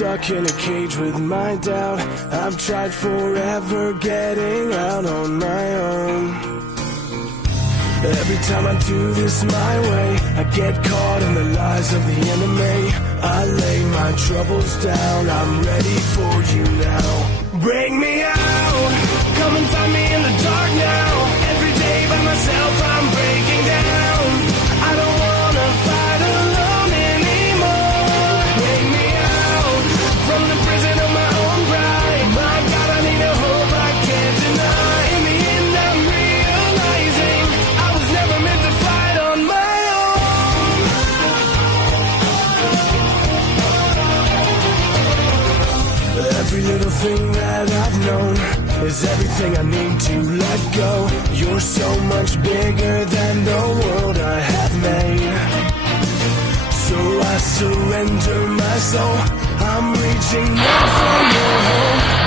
stuck in a cage with my doubt. I've tried forever getting out on my own. Every time I do this my way, I get caught in the lies of the enemy. I lay my troubles down, I'm ready for you now. Bring me out, come and find me in the dark now. Every day by myself I'm breaking down. I don't wanna fight alone anymore. Bring me out from the prison of my own pride. My God, I need a hope I can't deny. In the end I'm realizing I was never meant to fight on my own. Every little thing that I've known is everything I need to let go. You're so much bigger than the world I have made. So I surrender my soul. I'm reaching out for your hope.